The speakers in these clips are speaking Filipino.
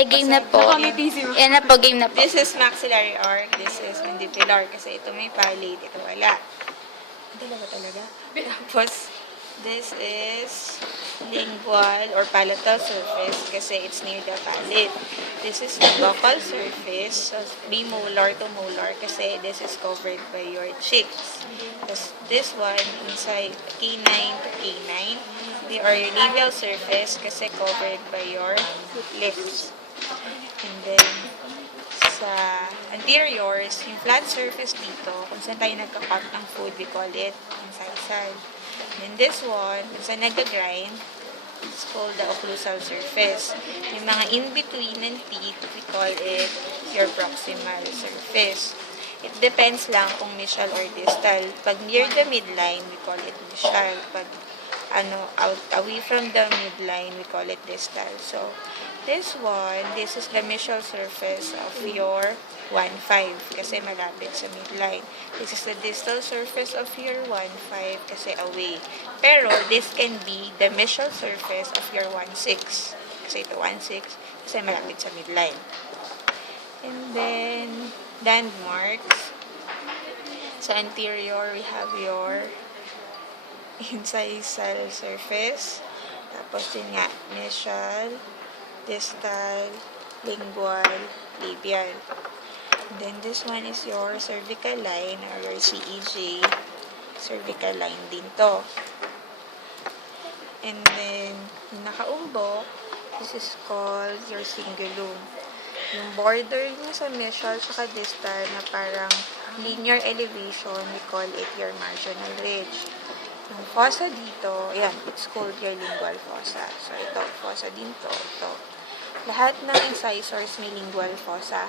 Ay, game na po. Yan na po, game na po. This is maxillary arc, this is mandibular. Kasi ito may palate, ito wala. Dalawa talaga. Tapos, this is lingual or palatal surface kasi it's near the palate. This is the buccal surface, so premolar to molar kasi this is covered by your cheeks. Tapos, this one, inside canine to canine, they are your labial surface kasi covered by your lips. And then, sa anteriors, yung flat surface dito, kung saan tayo nagka-cut ng food, we call it incisal. And this one, kung saan nagka-grind, it's called the occlusal surface. Yung mga in-between ng teeth, we call it your proximal surface. It depends lang kung mesial or distal. Pag near the midline, we call it mesial. Pag out away from the midline, we call it distal. So, this one, this is the mesial surface of your 1-5 kasi malapit sa midline. This is the distal surface of your 1-5 kasi away. Pero, this can be the mesial surface of your 1-6 kasi ito 1-6 kasi malapit sa midline. And then, landmarks. Sa anterior, we have your incisal surface. Tapos yun nga, mesial, distal, lingual, labial. And then this one is your cervical line or your CEJ. Cervical line din to. And then, yung nakaumbo, this is called your cingulum. Yung border niya sa mesial saka distal na parang linear elevation, we call it your marginal ridge. Yung fossa dito, ayan, it's called your lingual fossa. So, ito, fossa din to, ito. Lahat ng incisors may lingual fossa.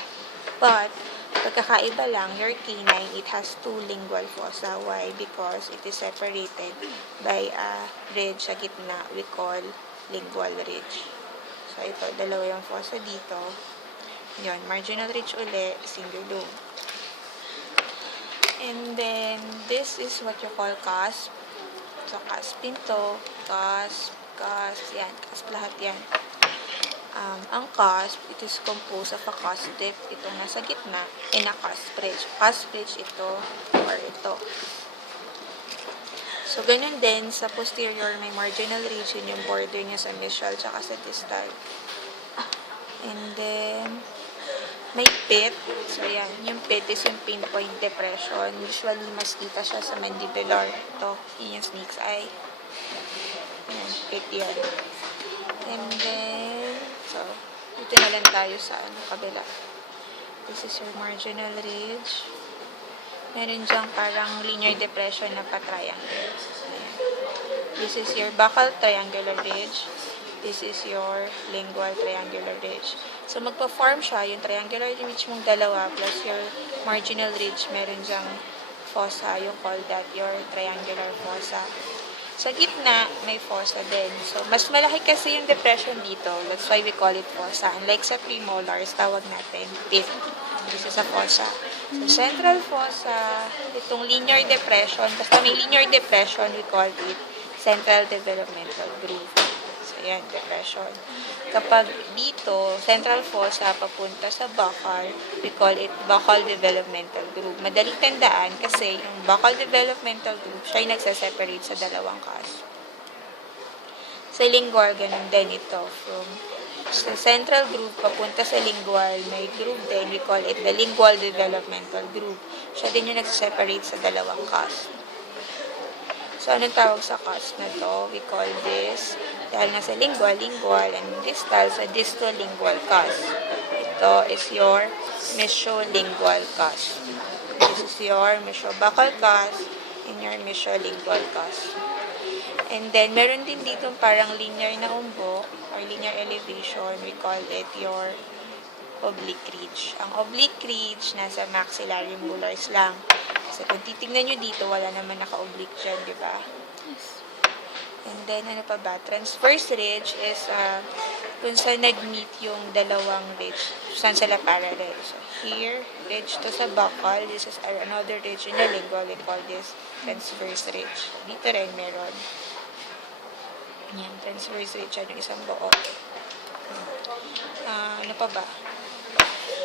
But, pagkakaiba lang, your canine, it has 2 lingual fossa. Why? Because it is separated by a ridge sa gitna, we call lingual ridge. So, ito, dalawa yung fossa dito. Yun, marginal ridge uli, cingulum. And then, this is what you call cusp. So, cusp pinto, cusp, yan, cusp lahat yan. Ang cusp, it is composed of a cusp tip, itong nasa gitna, and a cusp ridge. Cusp ridge ito, or ito. So, ganun din, sa posterior, may marginal ridge, yun yung border niya sa mesial, tsaka sa distal. And then, may pit. So, yan. Yung pit is yung pinpoint depression. Usually, mas kita siya sa mandibular. Ito, yun yung snake's eye. Yan, pit yan. And then, so, dito na lang tayo sa kabila. This is your marginal ridge. Meron dyang parang linear depression na pa-triangle. Ayan. This is your buccal triangular ridge. This is your lingual triangular ridge. So, magpa-form siya, yung triangular ridge mong dalawa plus your marginal ridge, meron dyang fossa, you call that your triangular fossa. Sa gitna, may fossa din. So, mas malaki kasi yung depression dito. That's why we call it fossa. Unlike sa premolars, tawag natin pit. This is a fossa. So, central fossa, itong linear depression, basta may linear depression, we call it central developmental groove. So, yan, depression. Kapag dito, central fossa papunta sa buccal, we call it buccal developmental groove. Madaling tandaan kasi yung buccal developmental groove, siya yung nagsaseparate sa dalawang cusp. Sa lingual, ganun din ito. From sa central groove papunta sa lingual, may groove din, we call it the lingual developmental groove. Siya din yung nagsaseparate sa dalawang cusp. So, anong tawag sa cusp na to? We call this, dahil nasa lingual, and distal, sa distolingual cusp. Ito is your mesiolingual cusp. This is your mesiobuccal cusp and your mesiolingual cusp. And then, meron din dito parang linear na umbo or linear elevation. We call it your oblique ridge. Ang oblique ridge, nasa maxillary molars lang. So, kung titignan nyo dito, wala naman naka-oblique dyan, di ba? Yes. And then, ano pa ba? Transverse ridge is kung saan nag-meet yung dalawang ridge. Saan sila parallel. So, here, ridge to sa buccal. This is another ridge in the lingual. We call this transverse ridge. Dito rin meron. Yan, transverse ridge. Yan yung isang buo. Ano pa ba?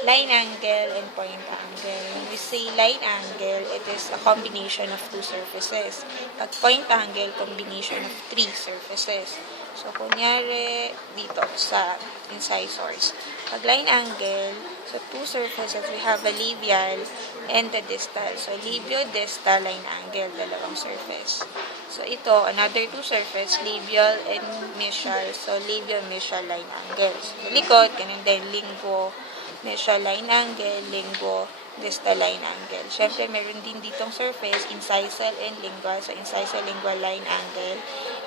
Line angle and point angle. When we say line angle, it is a combination of two surfaces. Pag point angle, combination of three surfaces. So, kunyari, dito sa incisors. Pag line angle, so two surfaces, we have a labial and the distal. So, labio-distal line angle, dalawang surface. So, ito, another two surface, labial and mesial. So, labio-mesial line angle. So, likod, ganun din, linguo-mesial line angle, linguo-distal line angle. Siyempre, meron din ditong surface, incisal and lingual. So, incisal-lingual line angle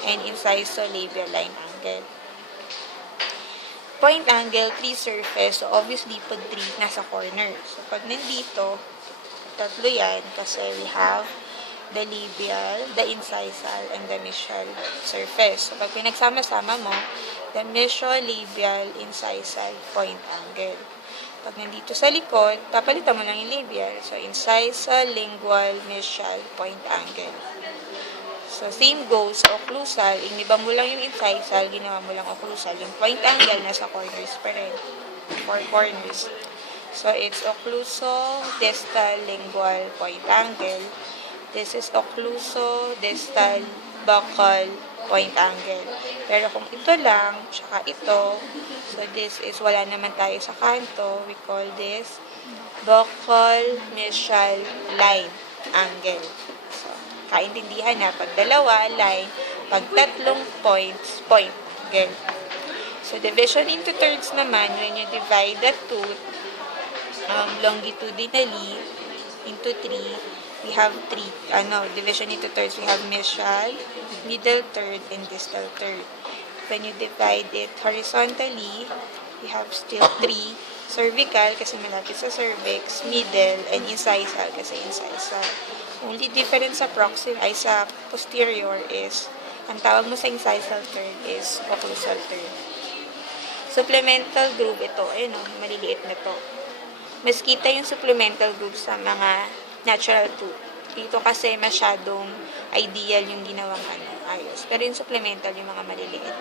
and incisal-labial line angle. Point angle, three surface. So, obviously, pag three, nasa corner. So, pag nandito, tatlo yan kasi we have the labial, the incisal, and the mesial surface. So, pag pinagsama-sama mo, the mesial, labial, incisal, point angle. Pag nandito sa likod, papalitan mo lang yung labial. So, incisal, lingual, mesial, point angle. So, same goes, occlusal. Iniba mo lang yung incisal, ginawa mo lang occlusal. Yung point angle, nasa corners pa rin. Four corners. So, it's occluso, distal, lingual, point angle. This is occluso, distal, buccal, point angle. Pero kung ito lang, tsaka ito, so this is, wala naman tayo sa kanto, we call this buccal, mesial, line, angle. So, kaintindihan na, pag dalawa, line, pag tatlong points, point, angle. So, division into thirds naman, when you divide the tooth, longitudinally, into three, we have division into thirds, we have mesial, middle third, and distal third. When you divide it horizontally, we have still three, cervical, kasi malapit sa cervix, middle, and incisal, kasi incisal. Only difference sa sa posterior is, ang tawag mo sa incisal third is occlusal third. Supplemental groove ito, ayun o, maliliit na to. Mas kita yung supplemental groove sa mga natural tooth. Dito kasi masyadong ideal yung ginawang ayos. Pero yung supplemental, yung mga maliliit.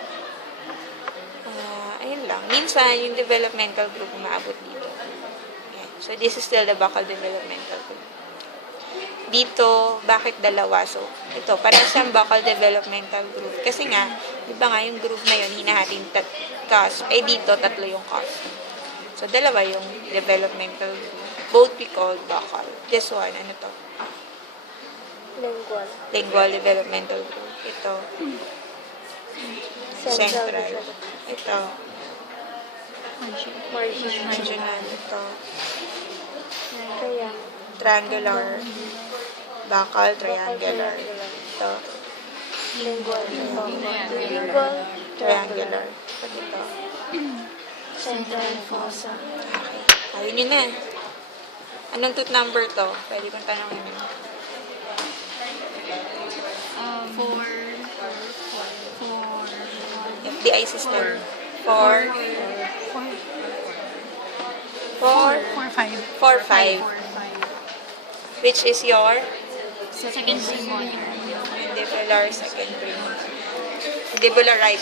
Ayun lang. Minsan, yung developmental group umaabot dito. Yan. So, this is still the buccal developmental group. Dito, bakit dalawa? So, ito, parang siyang buccal developmental group. Kasi nga, di ba nga, yung group na yun, hinahating cusp. Dito, tatlo yung cusp. So, dalawa yung developmental group. Both we call buccal. This one, ano to? Lingual. Lingual developmental group. Ito. Central. Ito. Marginal. Ito. Kaya, Triangular. Buccal, triangular. Ito. lingual. Lingual. Triangular. Ito. Central fossa. Okay. Ayun yun na. Anong tooth number to? Pwede kong tanongin yun. 4. FDI system. 4. 5. Which is your Second premolar. mandibular second premolar. Mandibular right.